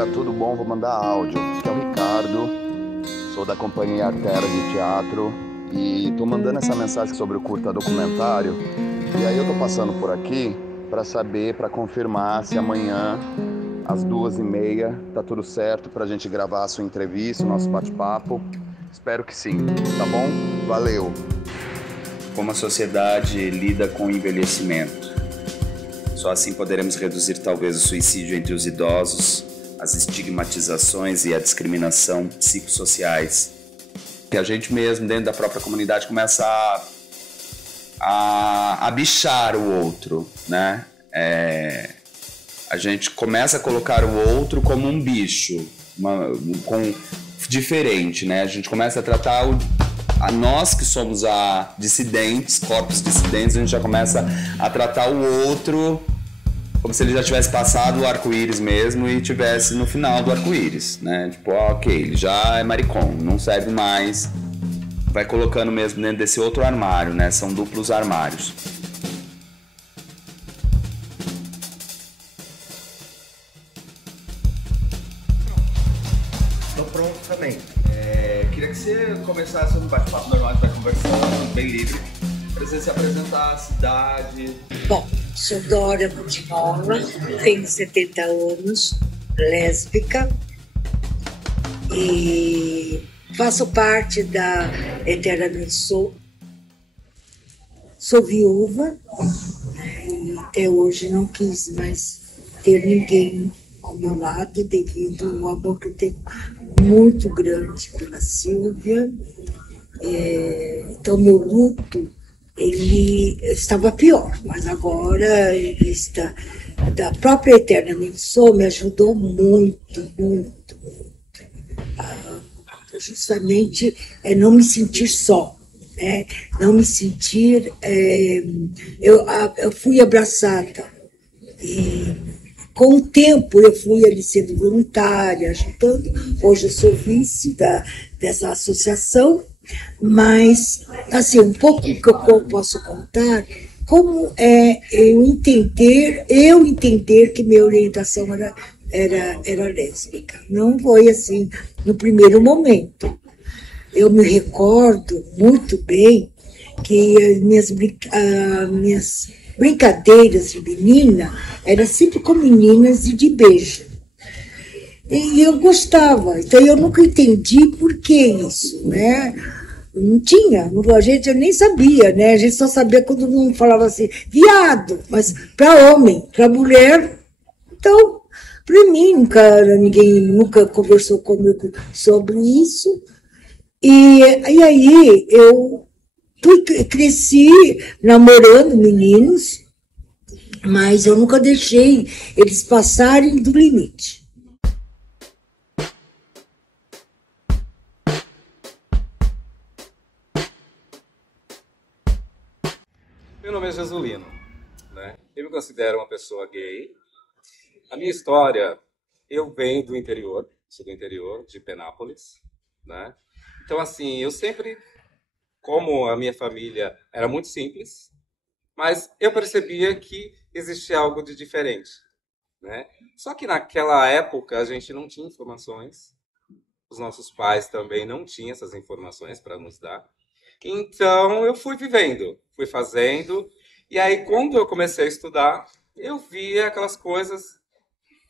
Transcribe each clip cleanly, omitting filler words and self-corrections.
galera, tudo bom? Vou mandar áudio. Aqui é o Ricardo, sou da companhia Artera de Teatro e tô mandando essa mensagem sobre o curta documentário. E aí eu tô passando por aqui para saber, para confirmar se amanhã às 2h30 tá tudo certo pra gente gravar a sua entrevista, o nosso bate-papo. Espero que sim, tá bom? Valeu! Como a sociedade lida com o envelhecimento. Só assim poderemos reduzir talvez o suicídio entre os idosos, as estigmatizações e a discriminação psicossociais. Que a gente mesmo, dentro da própria comunidade, começa a bichar o outro, né? A gente começa a colocar o outro como um bicho, diferente, né? A gente começa a tratar a nós que somos dissidentes, corpos dissidentes, a gente já começa a tratar o outro como se ele já tivesse passado o arco-íris mesmo e tivesse no final do arco-íris, né? Tipo, ok, ele já é maricom, não serve mais. Vai colocando mesmo dentro desse outro armário, né? São duplos armários. Tô pronto também. Queria que você começasse um bate-papo normal, a gente vai conversando, bem livre, para você se apresentar, a cidade. Bom, sou Dora Budinola, tenho 70 anos, lésbica e faço parte da Eternamente Sou. Sou viúva e até hoje não quis mais ter ninguém ao meu lado devido ao amor que eu tenho muito grande pela Silvia. Então, meu luto ele estava pior, mas agora ele está, da própria Eternamente Sou me ajudou muito, muito, muito. Justamente não me sentir só, né? Não me sentir... eu fui abraçada e com o tempo eu fui ali sendo voluntária, ajudando. Hoje eu sou vice dessa associação, mas, assim, um pouco que eu posso contar, como eu entender que minha orientação era lésbica. Não foi assim no primeiro momento. Eu me recordo muito bem que as minhas brincadeiras de menina eram sempre com meninas e de beijo. E eu gostava, então eu nunca entendi por que isso, né? Não tinha, a gente nem sabia, né? A gente só sabia quando não falava assim, viado, mas para homem, para mulher. Então, para mim, ninguém nunca conversou comigo sobre isso. E aí eu cresci namorando meninos, mas eu nunca deixei eles passarem do limite. Meu nome é Jesulino, né? Eu me considero uma pessoa gay. A minha história, eu venho do interior, sou do interior, de Penápolis, né? Então, assim, eu sempre, como a minha família era muito simples, mas eu percebia que existia algo de diferente, né? Só que naquela época a gente não tinha informações, os nossos pais também não tinham essas informações para nos dar. Então, eu fui vivendo, fui fazendo, e aí, quando eu comecei a estudar, eu via aquelas coisas,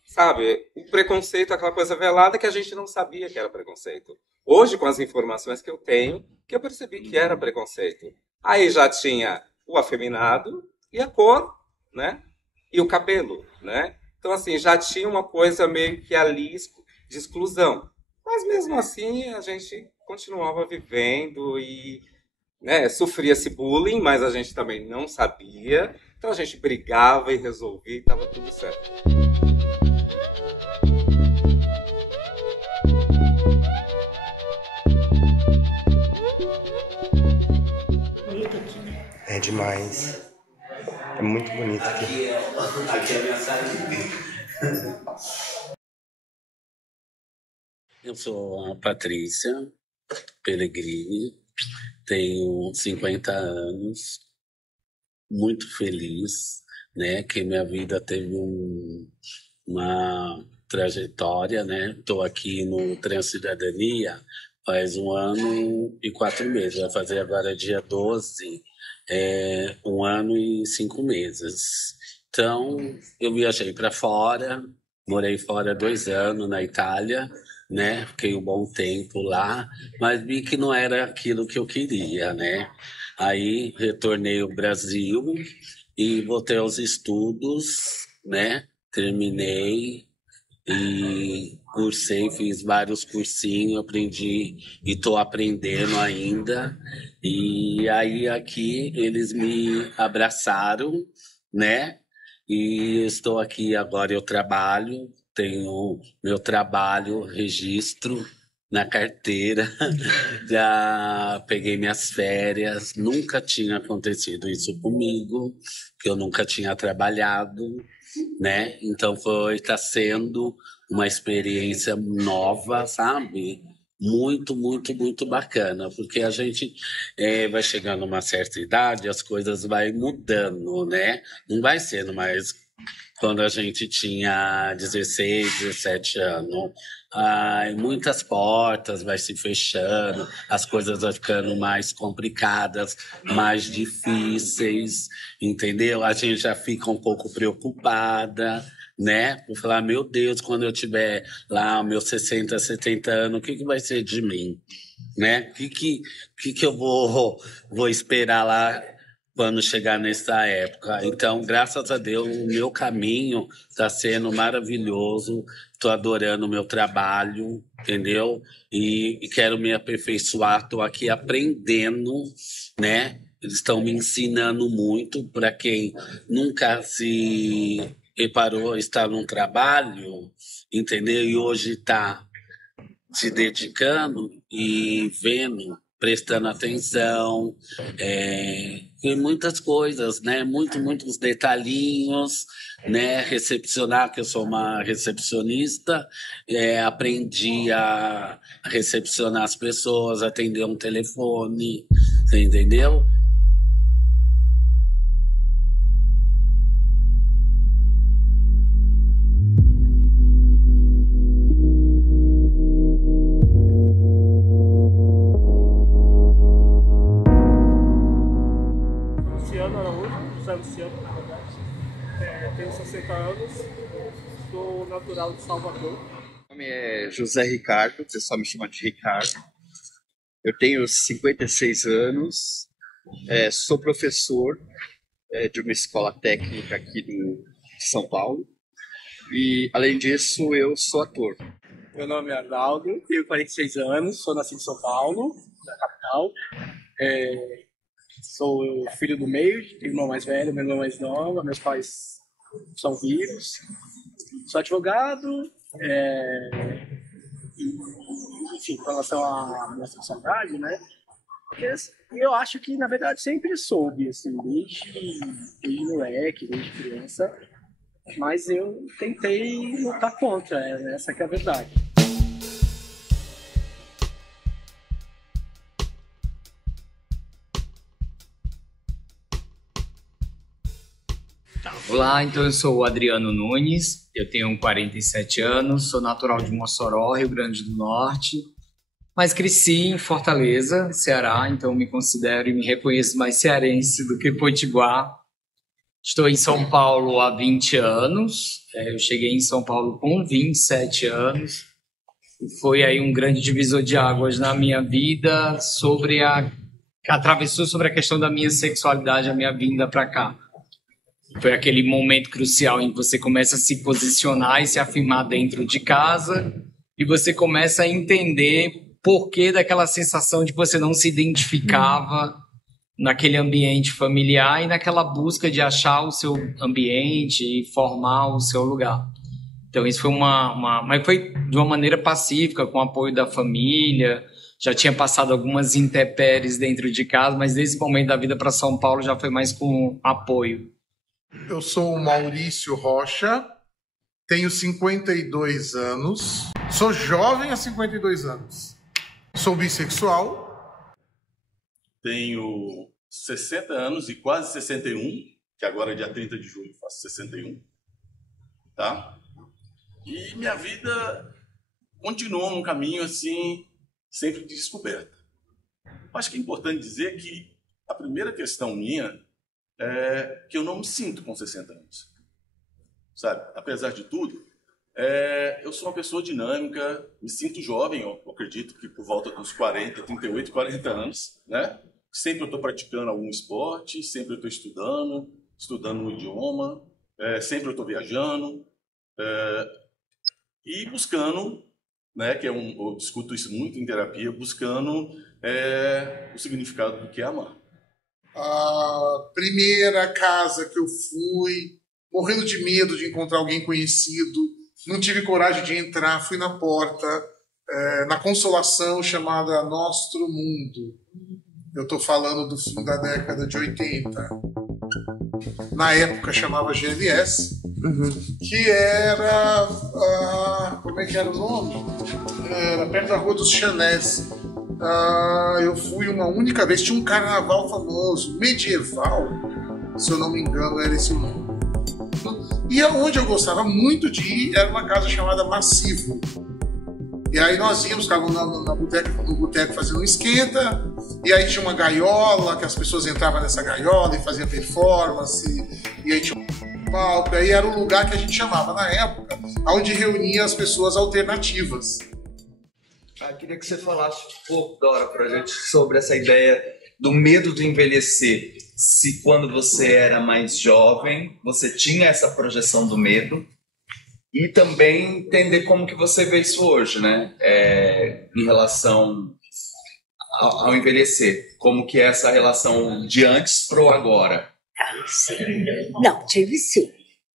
sabe, o preconceito, aquela coisa velada que a gente não sabia que era preconceito. Hoje, com as informações que eu tenho, que eu percebi que era preconceito. Aí já tinha o afeminado e a cor, né, e o cabelo, né. Então, assim, já tinha uma coisa meio que ali de exclusão. Mas, mesmo assim, a gente continuava vivendo e... né, sofria esse bullying, mas a gente também não sabia. Então a gente brigava e resolvia e estava tudo certo. É demais. É muito bonito aqui. Aqui é a minha saída. Eu sou a Patrícia Pellegrini, tenho 50 anos, muito feliz, né, que minha vida teve uma trajetória, né? Estou aqui no Transcidadania faz 1 ano e 4 meses. Vai fazer agora dia 12, 1 ano e 5 meses. Então, eu viajei para fora, morei fora 2 anos na Itália, né? Fiquei um bom tempo lá, mas vi que não era aquilo que eu queria, né? Aí retornei ao Brasil e voltei aos estudos, né? Terminei e cursei, fiz vários cursinhos, aprendi e estou aprendendo ainda. E aí aqui eles me abraçaram, né? E estou aqui agora, eu trabalho, tenho meu trabalho, registro na carteira, já peguei minhas férias, nunca tinha acontecido isso comigo, que eu nunca tinha trabalhado, né? Então está sendo uma experiência nova, sabe? Muito, muito, muito bacana, porque a gente vai chegando a uma certa idade, as coisas vai mudando, né? Não vai sendo mais quando a gente tinha 16, 17 anos. Ai, muitas portas vai se fechando, as coisas vão ficando mais complicadas, mais difíceis, entendeu? A gente já fica um pouco preocupada, né? Por falar, meu Deus, quando eu tiver lá meus 60, 70 anos, o que que vai ser de mim? Né? O que eu vou esperar lá quando chegar nessa época? Então, graças a Deus, o meu caminho está sendo maravilhoso. Estou adorando o meu trabalho, entendeu? E quero me aperfeiçoar. Estou aqui aprendendo, né? Eles estão me ensinando muito. Para quem nunca se reparou, está num trabalho, entendeu? E hoje está se dedicando e vendo, prestando atenção, em muitas coisas, né? Muitos detalhinhos, né? Recepcionar, que eu sou uma recepcionista, aprendi a recepcionar as pessoas, atender um telefone, você entendeu? Luciano Araújo, José Luciano, na verdade. Tenho 60 anos, sou natural de Salvador. Meu nome é José Ricardo, você só me chama de Ricardo. Eu tenho 56 anos, sou professor de uma escola técnica aqui de São Paulo e, além disso, eu sou ator. Meu nome é Arnaldo, tenho 46 anos, sou nascido em São Paulo, da capital. Sou filho do meio, tenho irmão mais velho, meu irmão mais nova, meus pais são vivos. Sou advogado, enfim, com relação à minha sexualidade, né? Porque eu acho que, na verdade, sempre soube, assim, desde moleque, desde criança, mas eu tentei lutar contra, essa que é a verdade. Olá, então eu sou o Adriano Nunes, eu tenho 47 anos, sou natural de Mossoró, Rio Grande do Norte, mas cresci em Fortaleza, Ceará, então me considero e me reconheço mais cearense do que potiguar. Estou em São Paulo há 20 anos, eu cheguei em São Paulo com 27 anos, foi aí um grande divisor de águas na minha vida, atravessou sobre a questão da minha sexualidade, a minha vinda para cá. Foi aquele momento crucial em que você começa a se posicionar e se afirmar dentro de casa e você começa a entender por que daquela sensação de que você não se identificava naquele ambiente familiar e naquela busca de achar o seu ambiente e formar o seu lugar. Então isso foi mas foi de uma maneira pacífica, com o apoio da família. Já tinha passado algumas intempéries dentro de casa, mas nesse momento da vida para São Paulo já foi mais com apoio. Eu sou o Maurício Rocha, tenho 52 anos, sou jovem há 52 anos, sou bissexual. Tenho 60 anos e quase 61, que agora dia 30 de julho faço 61, tá? E minha vida continuou num caminho assim, sempre de descoberta. Acho que é importante dizer que a primeira questão minha é que eu não me sinto com 60 anos. Sabe? Apesar de tudo, eu sou uma pessoa dinâmica, me sinto jovem, eu acredito que por volta dos 40, 38, 40 anos, né? Sempre eu estou praticando algum esporte, sempre eu estou estudando um idioma, sempre eu estou viajando e buscando, né? Eu discuto isso muito em terapia, buscando o significado do que é amar. A primeira casa que eu fui, morrendo de medo de encontrar alguém conhecido, não tive coragem de entrar, fui na porta, na Consolação, chamada Nostro Mundo. Eu estou falando do fim da década de 80. Na época chamava GLS, que era... como é que era o nome? Era perto da Rua dos Chanés. Eu fui uma única vez, tinha um carnaval famoso, medieval, se eu não me engano, era esse o nome. E onde eu gostava muito de ir era uma casa chamada Massivo. E aí nós íamos, ficávamos no boteco fazendo um esquenta, e aí tinha uma gaiola, que as pessoas entravam nessa gaiola e faziam performance, e aí tinha um palco, aí era o lugar que a gente chamava na época, onde reunia as pessoas alternativas. Queria que você falasse um pouco, Dora, pra gente sobre essa ideia do medo do envelhecer. Se quando você era mais jovem, você tinha essa projeção do medo, e também entender como que você vê isso hoje, né? Em relação ao envelhecer. Como que é essa relação de antes pro agora? Não, tive sim.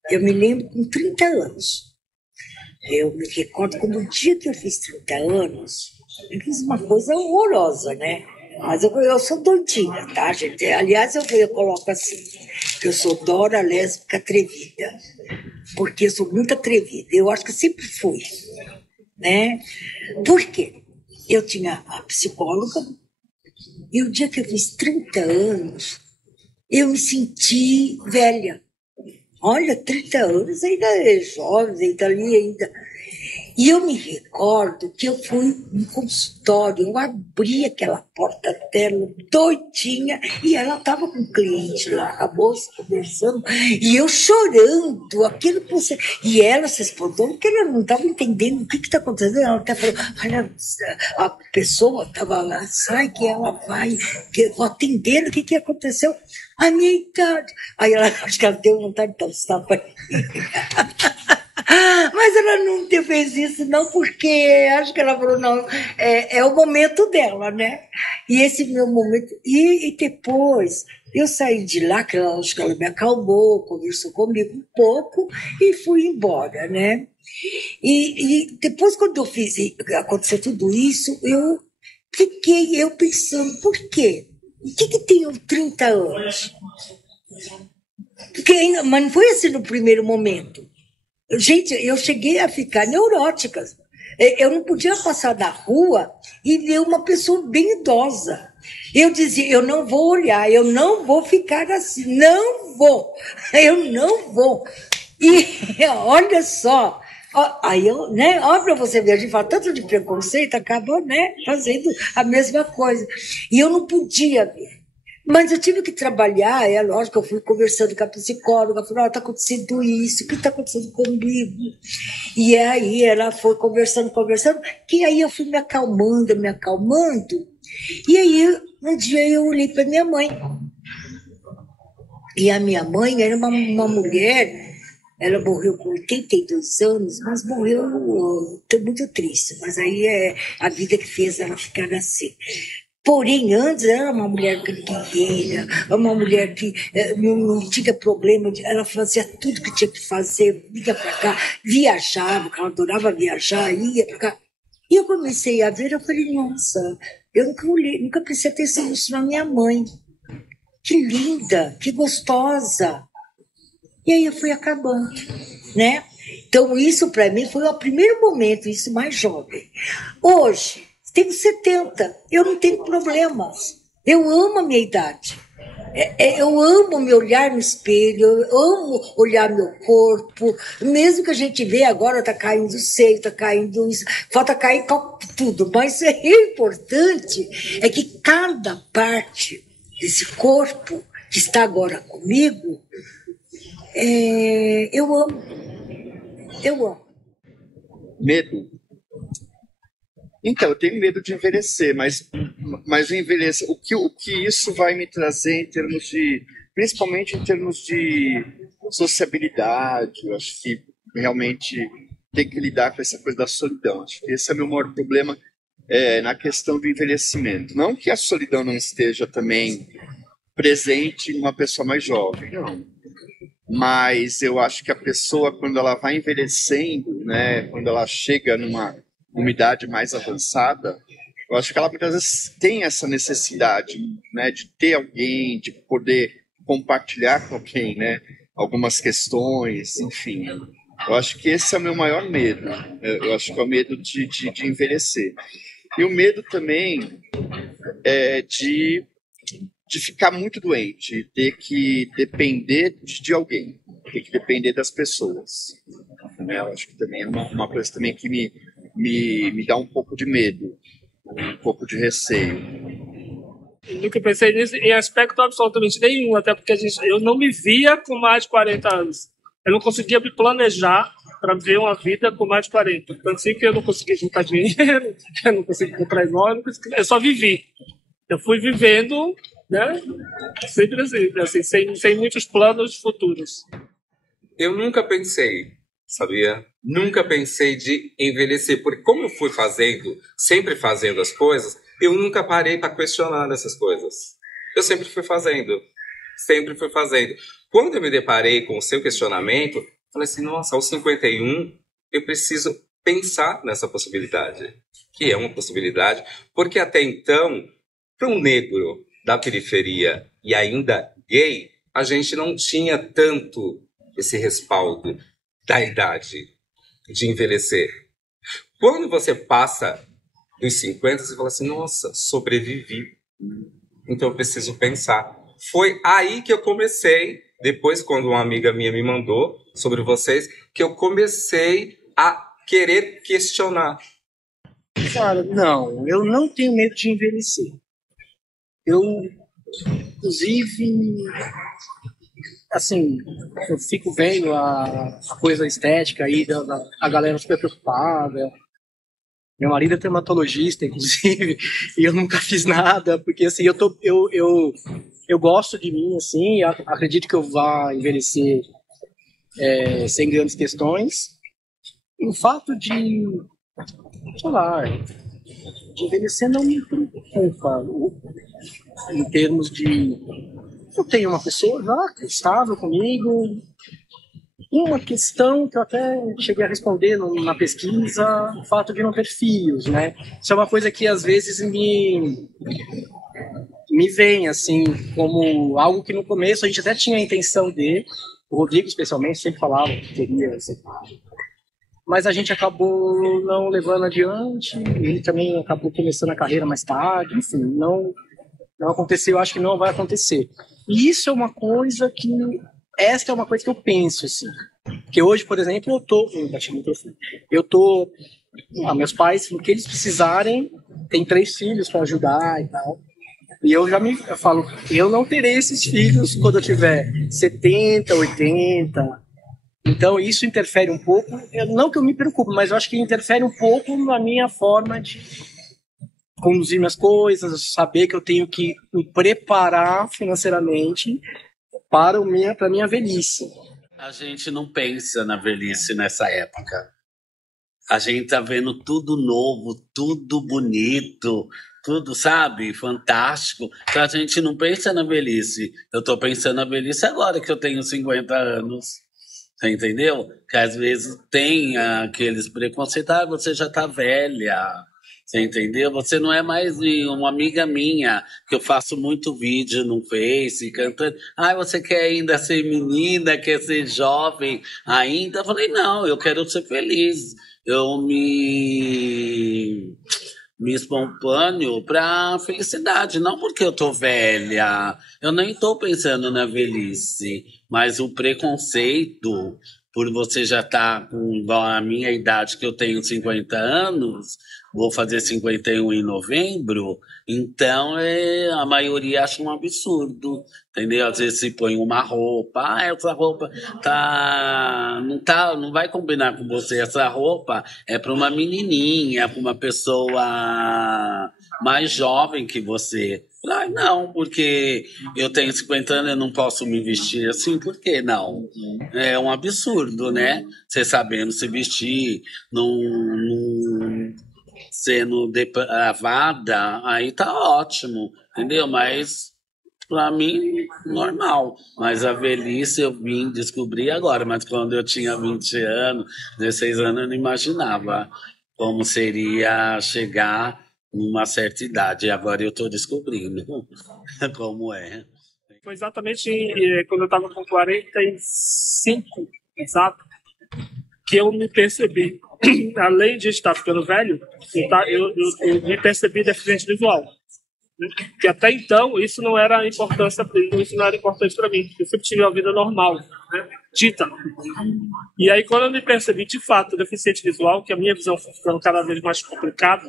Eu me lembro com 30 anos. Eu me recordo como o dia que eu fiz 30 anos, eu fiz uma coisa horrorosa, né? Mas eu sou doidinha, tá, gente? Aliás, eu coloco assim, que eu sou Dora lésbica atrevida. Porque eu sou muito atrevida. Eu acho que eu sempre fui, né? Por quê? Eu tinha a psicóloga, e o dia que eu fiz 30 anos, eu me senti velha. Olha, 30 anos ainda é jovem, ainda ali ainda. E eu me recordo que eu fui no consultório, eu abri aquela porta dela doidinha, e ela estava com um cliente lá, a moça conversando, e eu chorando, aquilo que você... E ela se respondeu porque ela não estava entendendo o que está acontecendo. Ela até falou, olha, a pessoa estava lá, sai que ela vai, que eu vou atender, o que aconteceu? A minha idade. Aí ela, acho que ela deu vontade de dar um tapa. Mas ela não fez isso, não, porque acho que ela falou, não, é o momento dela, né? E esse meu momento. E depois eu saí de lá, que ela, acho que ela me acalmou, conversou comigo um pouco e fui embora, né? E depois, quando aconteceu tudo isso, eu fiquei pensando, por quê? O que tenho 30 anos? Mas não foi assim no primeiro momento. Gente, eu cheguei a ficar neurótica. Eu não podia passar na rua e ver uma pessoa bem idosa. Eu dizia, eu não vou olhar, eu não vou ficar assim, eu não vou. E olha só, aí eu, né, olha para você ver, a gente fala tanto de preconceito, acabou, né, fazendo a mesma coisa. E eu não podia ver. Mas eu tive que trabalhar, é lógico, eu fui conversando com a psicóloga, falei, está acontecendo isso, o que está acontecendo comigo? E aí ela foi conversando, que aí eu fui me acalmando, e aí um dia eu olhei para minha mãe. E a minha mãe era uma mulher, ela morreu com 82 anos, mas morreu, estou muito triste, mas aí a vida que fez ela ficar assim. Porém, antes ela era uma mulher guerreira, uma mulher que não tinha problema, ela fazia tudo que tinha que fazer, ia para cá, viajava, porque ela adorava viajar, ia para cá. E eu comecei a ver, eu falei, nossa, eu nunca prestei atenção nisso na minha mãe. Que linda, que gostosa. E aí eu fui acabando, né? Então isso para mim foi o primeiro momento, isso mais jovem. Hoje, tenho 70, eu não tenho problemas. Eu amo a minha idade. Eu amo me olhar no espelho, eu amo olhar meu corpo, mesmo que a gente vê agora tá caindo o seio, tá caindo isso, falta cair tudo, mas o importante é que cada parte desse corpo que está agora comigo, eu amo. Eu amo. Medo. Então, eu tenho medo de envelhecer, mas o envelhecer, o que isso vai me trazer em termos de, principalmente em termos de sociabilidade, eu acho que realmente tem que lidar com essa coisa da solidão. Acho que esse é o meu maior problema na questão do envelhecimento. Não que a solidão não esteja também presente em uma pessoa mais jovem, não. Mas eu acho que a pessoa, quando ela vai envelhecendo, né, quando ela chega numa idade mais avançada, eu acho que ela muitas vezes tem essa necessidade, né, de ter alguém, de poder compartilhar com alguém, né, algumas questões, enfim. Eu acho que esse é o meu maior medo. Eu acho que é o medo de envelhecer. E o medo também é de ficar muito doente, ter que depender de alguém, ter que depender das pessoas. Né? Eu acho que também é uma coisa também que me dá um pouco de medo, um pouco de receio. Eu nunca pensei nisso em aspecto absolutamente nenhum, até porque eu não me via com mais de 40 anos. Eu não conseguia me planejar para ver uma vida com mais de 40. Tanto assim que eu não conseguia juntar dinheiro, eu não conseguia comprar imóvel, eu só vivi. Eu fui vivendo, né? Sempre assim, sem muitos planos futuros. Eu nunca pensei, sabia? Nunca pensei de envelhecer, porque como eu fui sempre fazendo as coisas, eu nunca parei para questionar essas coisas. Eu sempre fui fazendo. Quando eu me deparei com o seu questionamento, eu falei assim, nossa, aos 51, eu preciso pensar nessa possibilidade, que é uma possibilidade, porque até então, para um negro da periferia e ainda gay, a gente não tinha tanto esse respaldo da idade de envelhecer. Quando você passa dos 50, você fala assim, nossa, sobrevivi. Então eu preciso pensar. Foi aí que eu comecei, depois quando uma amiga minha me mandou sobre vocês, que eu comecei a querer questionar. Cara, não, eu não tenho medo de envelhecer. Eu, inclusive, assim, eu fico vendo a coisa estética aí, a galera super preocupada. Meu marido é dermatologista, inclusive, e eu nunca fiz nada, porque assim, eu gosto de mim, assim, acredito que eu vá envelhecer sem grandes questões. E o fato de, sei lá, de envelhecer não me preocupa, em termos de... Eu tenho uma pessoa já estável comigo. Uma questão que eu até cheguei a responder na pesquisa, o fato de não ter filhos, né? Isso é uma coisa que às vezes me vem, assim, como algo que no começo a gente até tinha a intenção de, o Rodrigo especialmente sempre falava que queria ser pai, mas a gente acabou não levando adiante, ele também acabou começando a carreira mais tarde, enfim, não aconteceu, eu acho que não vai acontecer. E isso é uma coisa que... Esta é uma coisa que eu penso, assim. Porque hoje, por exemplo, meus pais, o que eles precisarem, tem 3 filhos para ajudar e tal. E eu falo, eu não terei esses filhos quando eu tiver 70, 80. Então isso interfere um pouco, não que eu me preocupe, mas eu acho que interfere um pouco na minha forma de conduzir minhas coisas, saber que eu tenho que me preparar financeiramente para a minha velhice. A gente não pensa na velhice nessa época. A gente tá vendo tudo novo, tudo bonito, tudo, sabe, fantástico. Então a gente não pensa na velhice. Eu tô pensando na velhice agora que eu tenho 50 anos. Você entendeu? Que às vezes tem aqueles preconceitos, você já tá velha. Você entendeu? Você não é mais uma amiga minha, que eu faço muito vídeo no Face, cantando. Você quer ainda ser menina, quer ser jovem ainda? Eu falei, não, eu quero ser feliz. espontâneo para felicidade, não porque eu tô velha. Eu nem tô pensando na velhice, mas o preconceito por você já estar com igual a minha idade, que eu tenho 50 anos, vou fazer 51 em novembro, então a maioria acha um absurdo, entendeu? Às vezes se põe uma roupa, essa roupa não vai combinar com você, essa roupa é para uma menininha, para uma pessoa mais jovem que você. Não, porque eu tenho 50 anos, eu não posso me vestir assim, por que não? É um absurdo, né? Você sabendo se vestir, não sendo depravada, aí tá ótimo, entendeu? Mas, pra mim, normal. Mas a velhice eu vim descobrir agora, mas quando eu tinha 20 anos, 16 anos, eu não imaginava como seria chegar numa certa idade. E agora eu tô descobrindo como é. Foi exatamente quando eu estava com 45, exato, que eu me percebi, além de estar ficando velho, eu me percebi deficiente visual. Que até então isso não era importante para mim. Eu sempre tive uma vida normal, né, dita. E aí quando eu me percebi de fato deficiente visual, que a minha visão foi ficando cada vez mais complicada,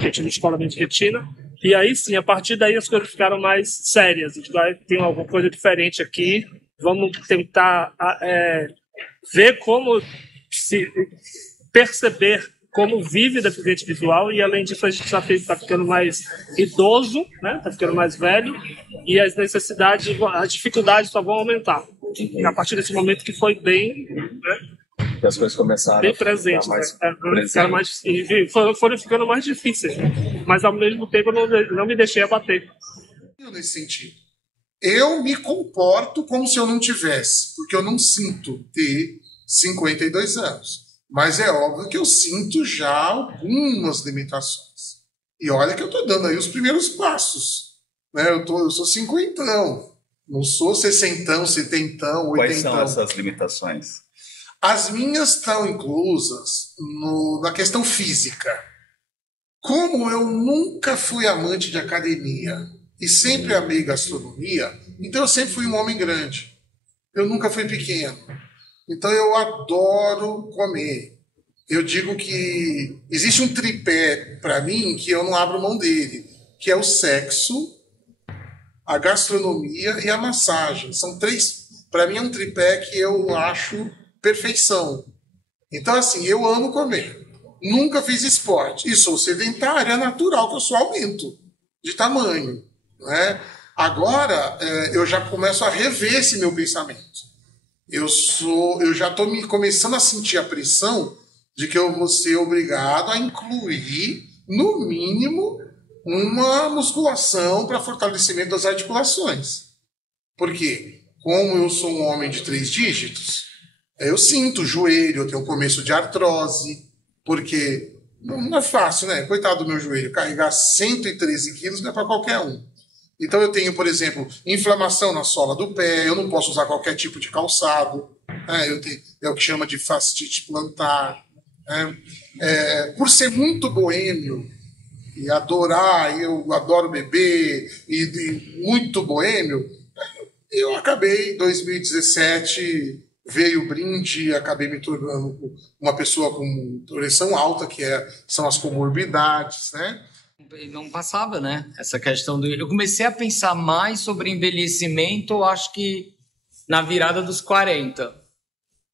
eu tive escolamento de retina, e aí sim, a partir daí as coisas ficaram mais sérias. A gente vai ter alguma coisa diferente aqui, vamos tentar ver como se perceber como vive deficiente visual, e além disso a gente já está ficando mais idoso, né? Está ficando mais velho, e as necessidades, as dificuldades só vão aumentar. E a partir desse momento que foi bem, né, que as coisas começaram bem presentes, foram ficando mais difíceis, mas ao mesmo tempo eu não me deixei abater. Nesse sentido, eu me comporto como se eu não tivesse, porque eu não sinto ter 52 anos. Mas é óbvio que eu sinto já algumas limitações. E olha que eu estou dando aí os primeiros passos. Né? Eu sou cinquentão, não sou sessentão, setentão, oitentão. Quais são essas limitações? As minhas estão inclusas na questão física. Como eu nunca fui amante de academia e sempre amei gastronomia, então eu sempre fui um homem grande. Eu nunca fui pequeno. Então eu adoro comer. Eu digo que existe um tripé para mim que eu não abro mão dele, que é o sexo, a gastronomia e a massagem. São três, para mim é um tripé que eu acho perfeição. Então assim, eu amo comer. Nunca fiz esporte e sou sedentário, é natural que eu só aumento de tamanho, né? Agora eu já começo a rever esse meu pensamento. Eu já estou começando a sentir a pressão de que eu vou ser obrigado a incluir, no mínimo, uma musculação para fortalecimento das articulações. Porque, como eu sou um homem de 3 dígitos, eu sinto o joelho, eu tenho começo de artrose, porque não é fácil, né? Coitado do meu joelho, carregar 113 quilos não é para qualquer um. Então eu tenho, por exemplo, inflamação na sola do pé, eu não posso usar qualquer tipo de calçado, é o que chama de fascite plantar. Por ser muito boêmio e eu adoro beber e muito boêmio, eu acabei, em 2017, veio o brinde, acabei me tornando uma pessoa com pressão alta, são as comorbidades, né? Não passava, né? Essa questão do... Eu comecei a pensar mais sobre envelhecimento, eu acho que na virada dos 40.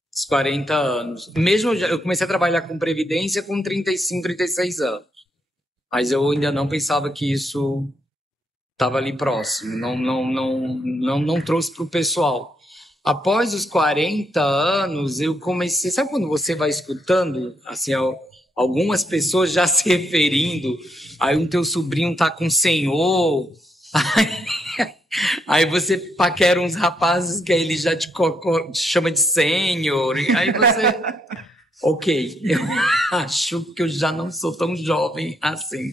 Os 40 anos. Mesmo eu comecei a trabalhar com previdência com 35, 36 anos. Mas eu ainda não pensava que isso estava ali próximo. Não trouxe para o pessoal. Após os 40 anos, eu comecei... Sabe quando você vai escutando, assim, algumas pessoas já se referindo... Aí o teu sobrinho tá com senhor, aí você paquera uns rapazes que aí ele já te chama de senhor, aí você... Ok, eu acho que eu já não sou tão jovem assim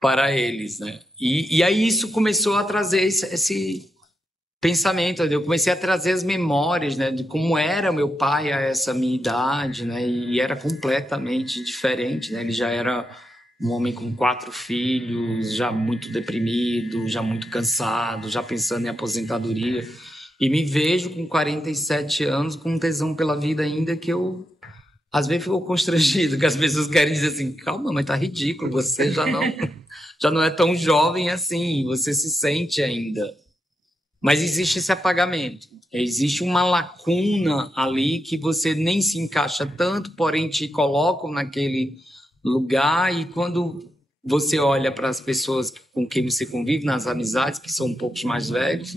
para eles, né? E aí isso começou a trazer esse pensamento, eu comecei a trazer as memórias, né, de como era meu pai a essa minha idade, né? E era completamente diferente, né? Ele já era um homem com 4 filhos, já muito deprimido, já muito cansado, já pensando em aposentadoria. E me vejo com 47 anos com um tesão pela vida ainda que eu, às vezes, fico constrangido, que as pessoas querem dizer assim, calma, mas tá ridículo, você já não é tão jovem assim, você se sente ainda. Mas existe esse apagamento, existe uma lacuna ali que você nem se encaixa tanto, porém te colocam naquele lugar, e quando você olha para as pessoas com quem você convive, nas amizades, que são um pouco mais velhos,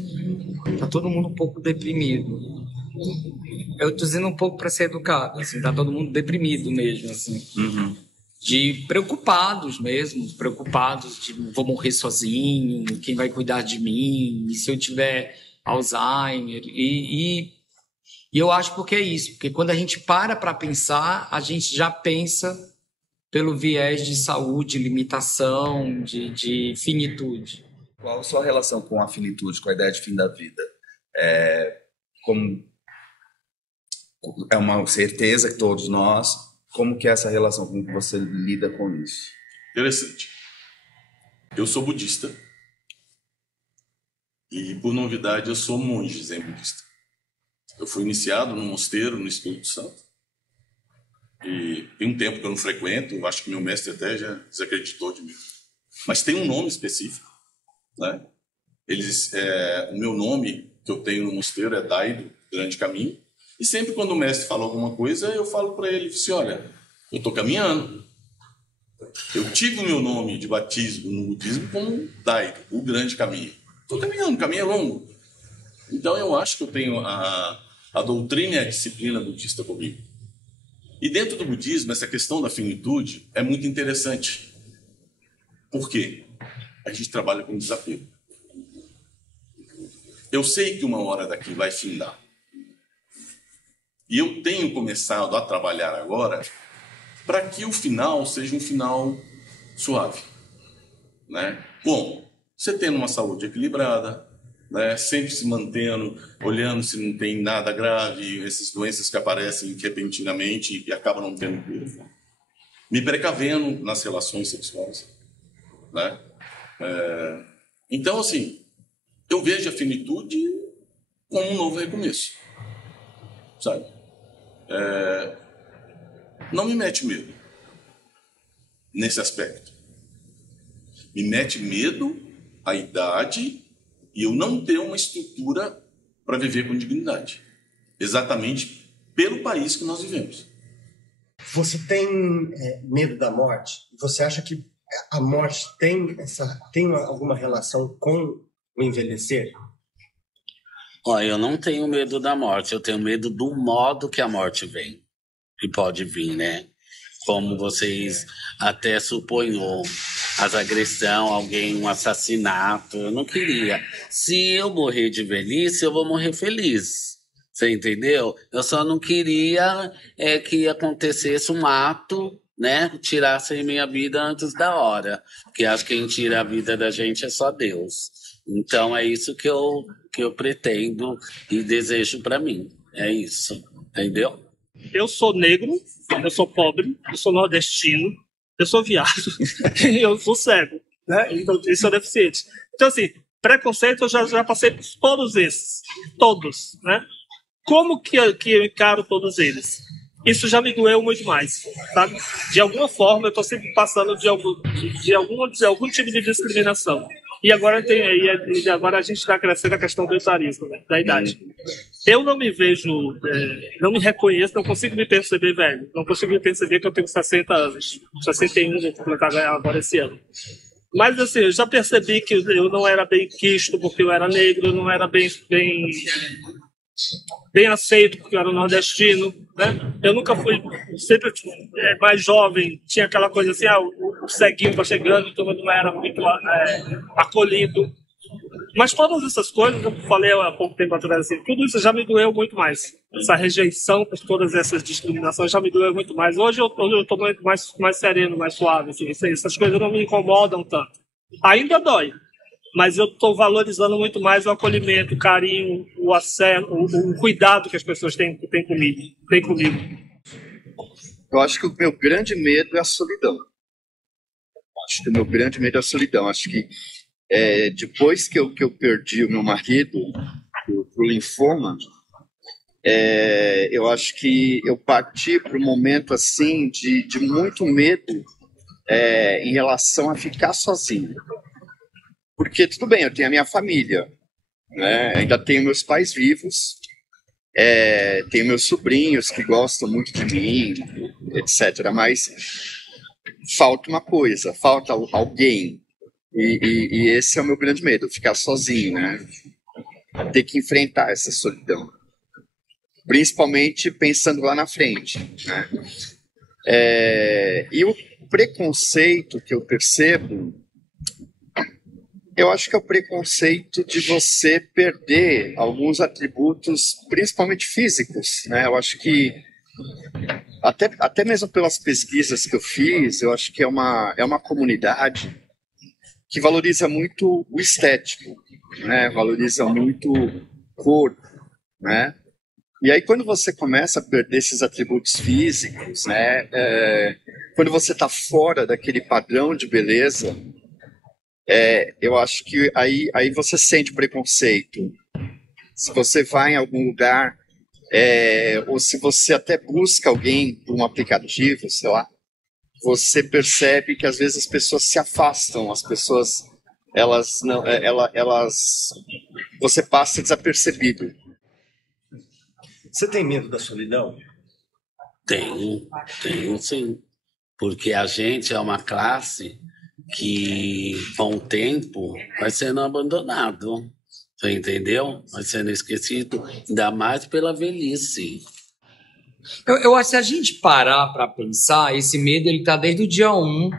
tá todo mundo um pouco deprimido. Eu tô dizendo um pouco para ser educado, assim, tá todo mundo deprimido mesmo, assim. De preocupados mesmo, preocupados de vou morrer sozinho, quem vai cuidar de mim, e se eu tiver Alzheimer, e eu acho porque é isso, porque quando a gente para pensar, a gente já pensa pelo viés de saúde, limitação, de finitude. Qual a sua relação com a finitude, com a ideia de fim da vida? Como é uma certeza que todos nós, como que é essa relação, como que você lida com isso? Interessante. Eu sou budista e, por novidade, eu sou monge zen budista. Eu fui iniciado no mosteiro, no Espírito Santo. E tem um tempo que eu não frequento, acho que meu mestre até já desacreditou de mim. Mas tem um nome específico, né? O meu nome que eu tenho no mosteiro é Daido, Grande Caminho. E sempre quando o mestre fala alguma coisa, eu falo para ele assim, olha, eu estou caminhando. Eu tive o meu nome de batismo no budismo como Daido, o Grande Caminho. Estou caminhando, o caminho é longo. Então eu acho que eu tenho a doutrina e a disciplina budista comigo. E dentro do budismo, essa questão da finitude é muito interessante. Por quê? A gente trabalha com desapego. Eu sei que uma hora daqui vai findar. E eu tenho começado a trabalhar agora para que o final seja um final suave, né? Como? Você tendo uma saúde equilibrada, né? Sempre se mantendo, olhando se não tem nada grave, essas doenças que aparecem repentinamente e acabam não tendo cura. Me precavendo nas relações sexuais, né? Então, assim, eu vejo a finitude como um novo recomeço, sabe? Não me mete medo nesse aspecto. Me mete medo a idade e eu não ter uma estrutura para viver com dignidade. Exatamente pelo país que nós vivemos. Você tem medo da morte? Você acha que a morte tem alguma relação com o envelhecer? Olha, eu não tenho medo da morte, eu tenho medo do modo que a morte vem. E pode vir, né? Como vocês até suponham, as agressões, um assassinato, eu não queria. Se eu morrer de velhice, eu vou morrer feliz. Você entendeu? Eu só não queria que acontecesse um ato, né? Tirassem minha vida antes da hora. Porque acho que quem tira a vida da gente é só Deus. Então é isso que eu pretendo e desejo para mim. É isso. Entendeu? Eu sou negro, eu sou pobre, eu sou nordestino, eu sou viado e eu sou cego, né? Então, isso é deficiente. Então, assim, preconceito eu já passei por todos esses, todos, né? Como que eu encaro todos eles? Isso já me doeu muito mais, sabe? De alguma forma, eu estou sempre passando de algum tipo de discriminação. E agora a gente está crescendo a questão do etarismo, né? Da idade. Eu não me vejo, não me reconheço, não consigo me perceber velho. Não consigo me perceber que eu tenho 60 anos. 61, vou completar agora esse ano. Mas, assim, eu já percebi que eu não era bem quisto porque eu era negro, eu não era bem aceito porque eu era nordestino, né? Eu nunca fui, sempre mais jovem, tinha aquela coisa assim, o ceguinho tá chegando, então eu não era muito acolhido. Mas todas essas coisas, eu falei há pouco tempo atrás, assim, tudo isso já me doeu muito mais. Essa rejeição por todas essas discriminações já me doeu muito mais. Hoje eu estou mais sereno, mais suave, assim, essas coisas não me incomodam tanto. Ainda dói. Mas eu estou valorizando muito mais o acolhimento, o carinho, o acesso, o cuidado que as pessoas têm comigo. Eu acho que o meu grande medo é a solidão. Acho que o meu grande medo é a solidão. Acho que depois que eu perdi o meu marido pro linfoma, eu acho que eu parti para um momento assim de muito medo em relação a ficar sozinho. Porque tudo bem, eu tenho a minha família, né? Ainda tenho meus pais vivos, tenho meus sobrinhos que gostam muito de mim, etc. Mas falta uma coisa, falta alguém. E esse é o meu grande medo, ficar sozinho, né? Ter que enfrentar essa solidão. Principalmente pensando lá na frente, né? E o preconceito que eu percebo, eu acho que é o preconceito de você perder alguns atributos, principalmente físicos, né? Eu acho que, até mesmo pelas pesquisas que eu fiz, eu acho que é uma comunidade que valoriza muito o estético, né? Valoriza muito o corpo, né? E aí, quando você começa a perder esses atributos físicos, né? Quando você está fora daquele padrão de beleza, eu acho que aí você sente preconceito. Se você vai em algum lugar, ou se você até busca alguém por um aplicativo, sei lá, você percebe que às vezes as pessoas se afastam, as pessoas, você passa desapercebido. Você tem medo da solidão? Tenho sim. Porque a gente é uma classe que, com o tempo, vai sendo abandonado. Você entendeu? Vai sendo esquecido, ainda mais pela velhice. Eu acho que se a gente parar para pensar, esse medo ele tá desde o dia 1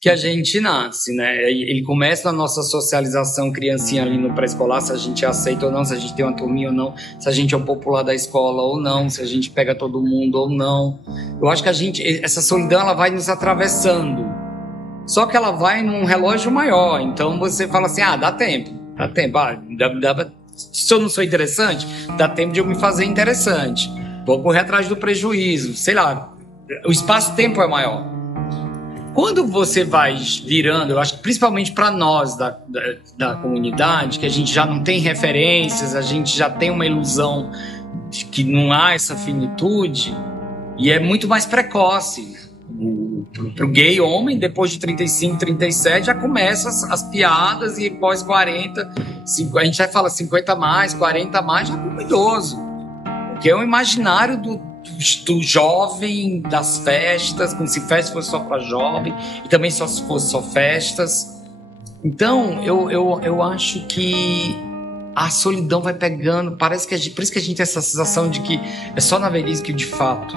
que a gente nasce, né? Ele começa na nossa socialização, criancinha ali no pré-escolar, se a gente aceita ou não, se a gente tem uma turminha ou não, se a gente é o popular da escola ou não, se a gente pega todo mundo ou não. Eu acho que essa solidão ela vai nos atravessando. Só que ela vai num relógio maior, então você fala assim, dá tempo. Se eu não sou interessante, dá tempo de eu me fazer interessante. Vou correr atrás do prejuízo, sei lá, o espaço-tempo é maior. Quando você vai virando, eu acho que principalmente para nós da comunidade, que a gente já não tem referências, a gente já tem uma ilusão de que não há essa finitude, e é muito mais precoce. Pro gay homem, depois de 35, 37, já começam as piadas, e pós 40, a gente já fala 50 mais, 40 mais, já como idoso. Porque é o imaginário do jovem, das festas, como se festa fosse só para jovem, e também só se fosse só festas. Então, eu acho que a solidão vai pegando, parece que por isso que a gente tem essa sensação de que é só na velhice que, de fato,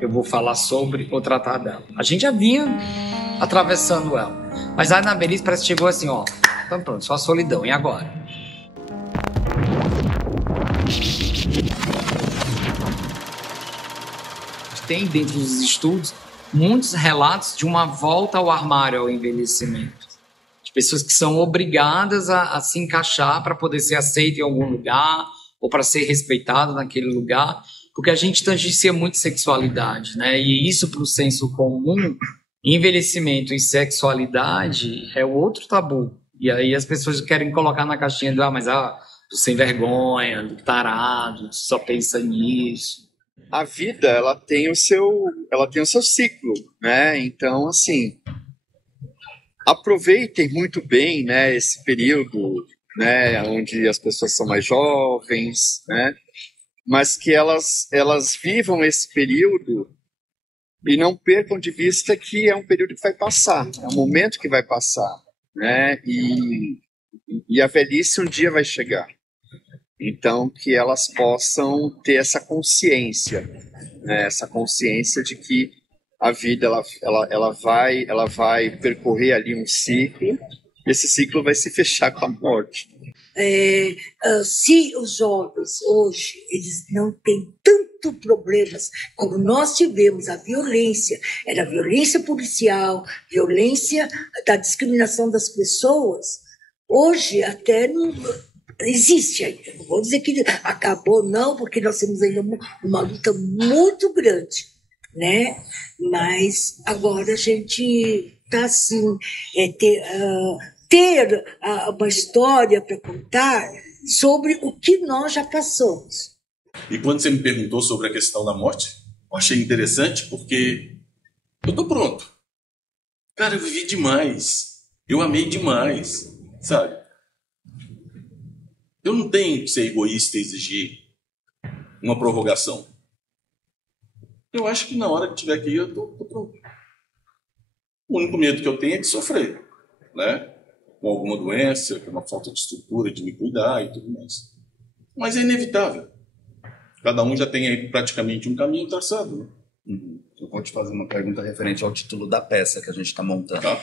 eu vou falar sobre ou tratar dela. A gente já vinha atravessando ela, mas aí na velhice parece que chegou assim, então pronto, só a solidão, e agora? Tem dentro dos estudos muitos relatos de uma volta ao armário, ao envelhecimento. De pessoas que são obrigadas a se encaixar para poder ser aceita em algum lugar ou para ser respeitado naquele lugar, porque a gente tangencia muito sexualidade, né? E isso, para o senso comum, envelhecimento e sexualidade é o outro tabu. E aí as pessoas querem colocar na caixinha do do sem vergonha, do tarado, só pensa nisso. A vida, ela tem o seu ciclo, né? Então, assim, aproveitem muito bem, né, esse período, né, onde as pessoas são mais jovens, né? Mas que elas vivam esse período e não percam de vista que é um período que vai passar, é um momento que vai passar, né? E a velhice um dia vai chegar. Então, que elas possam ter essa consciência, né? Essa consciência de que a vida ela vai percorrer ali um ciclo, e esse ciclo vai se fechar com a morte. Se os jovens hoje eles não têm tanto problemas como nós tivemos, a violência, era violência policial, violência da discriminação das pessoas, hoje até não existe ainda. Não vou dizer que acabou, não, porque nós temos ainda uma luta muito grande, né? Mas agora a gente tá assim, ter uma história para contar sobre o que nós já passamos. E quando você me perguntou sobre a questão da morte, eu achei interessante porque eu tô pronto. Cara, eu vivi demais. Eu amei demais, sabe? Eu não tenho que ser egoísta e exigir uma prorrogação. Eu acho que na hora que tiver que ir, eu tô pronto. O único medo que eu tenho é de sofrer, né? Com alguma doença, com uma falta de estrutura, de me cuidar e tudo mais. Mas é inevitável. Cada um já tem aí praticamente um caminho traçado, né? Eu vou te fazer uma pergunta referente ao título da peça que a gente está montando. Tá.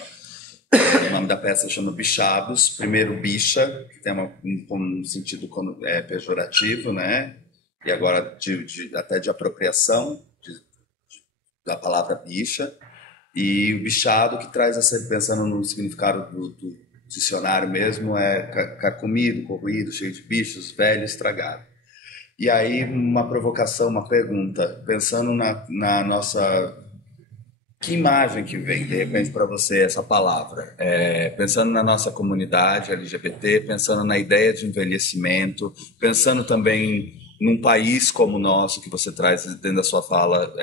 O nome da peça chama Bichados. Primeiro, bicha, que tem um sentido pejorativo, né? E agora até de apropriação da palavra bicha. E o bichado, que traz pensando no significado do dicionário mesmo, é carcomido, corroído, cheio de bichos, velho, estragado. E aí, uma provocação, uma pergunta, pensando na nossa... Que imagem que vem, de repente, para você essa palavra? Pensando na nossa comunidade LGBT, pensando na ideia de envelhecimento, pensando também num país como o nosso, que você traz dentro da sua fala,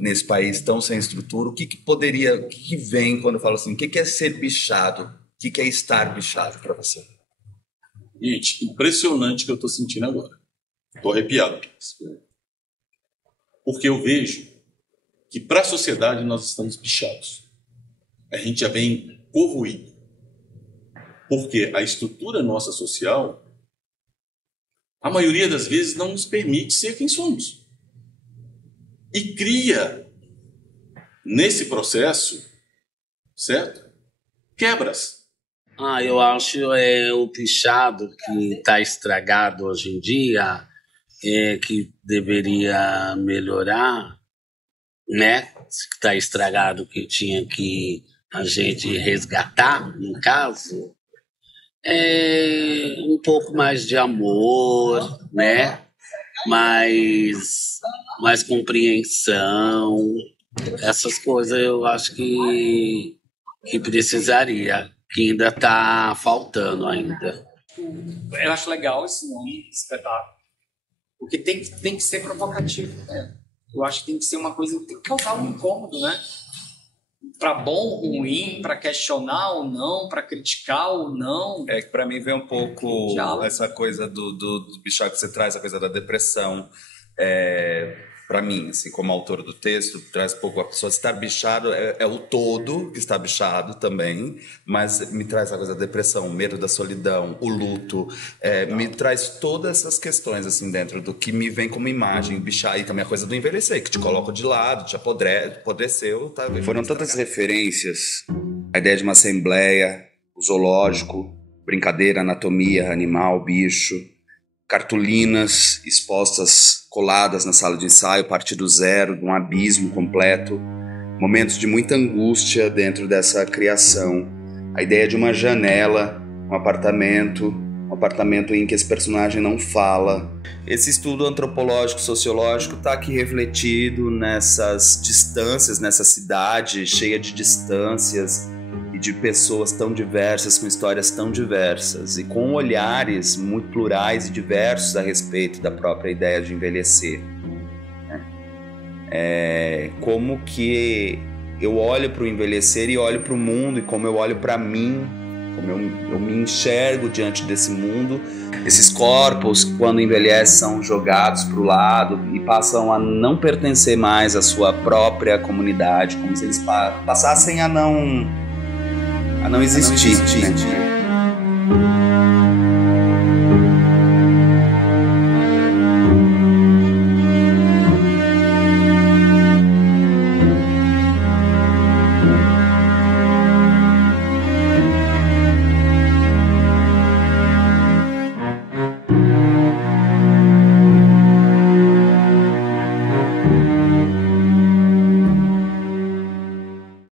nesse país tão sem estrutura, o que vem quando eu falo assim, o que é ser bichado? O que é estar bichado para você? Gente, impressionante o que eu estou sentindo agora. Estou arrepiado. Porque eu vejo que para a sociedade nós estamos bichados. A gente já vem corroído. Porque a estrutura nossa social, a maioria das vezes, não nos permite ser quem somos. E cria, nesse processo, certo? Quebras. Eu acho o bichado que está estragado hoje em dia, que deveria melhorar, né? Está estragado, que tinha que a gente resgatar, no caso, um pouco mais de amor, né? Mais compreensão, essas coisas eu acho que precisaria, que ainda está faltando ainda. Eu acho legal esse nome, espetáculo, porque tem que ser provocativo, né? Eu acho que tem que ser uma coisa que tem que causar um incômodo, né? Para bom ou ruim, para questionar ou não, para criticar ou não. É que para mim vem um pouco essa coisa do bichado que você traz, a coisa da depressão. Para mim, assim, como autor do texto, traz um pouco a pessoa estar bichado, é o todo que está bichado também, mas me traz a coisa da depressão, o medo da solidão, o luto, me traz todas essas questões assim dentro do que me vem como imagem, bichar, e também a coisa do envelhecer, que te coloca de lado, te apodreceu. Tá? Foram tantas referências, a ideia de uma assembleia, o zoológico, brincadeira, anatomia, animal, bicho, cartolinas expostas, coladas na sala de ensaio, a partir do zero, de um abismo completo, momentos de muita angústia dentro dessa criação, a ideia de uma janela, um apartamento em que esse personagem não fala. Esse estudo antropológico, sociológico está aqui refletido nessas distâncias, nessa cidade cheia de distâncias, e de pessoas tão diversas, com histórias tão diversas e com olhares muito plurais e diversos a respeito da própria ideia de envelhecer. Como que eu olho para o envelhecer e olho para o mundo, e como eu olho para mim, como eu me enxergo diante desse mundo. Esses corpos, quando envelhecem, são jogados para o lado e passam a não pertencer mais à sua própria comunidade, como se eles passassem a não existir. Né?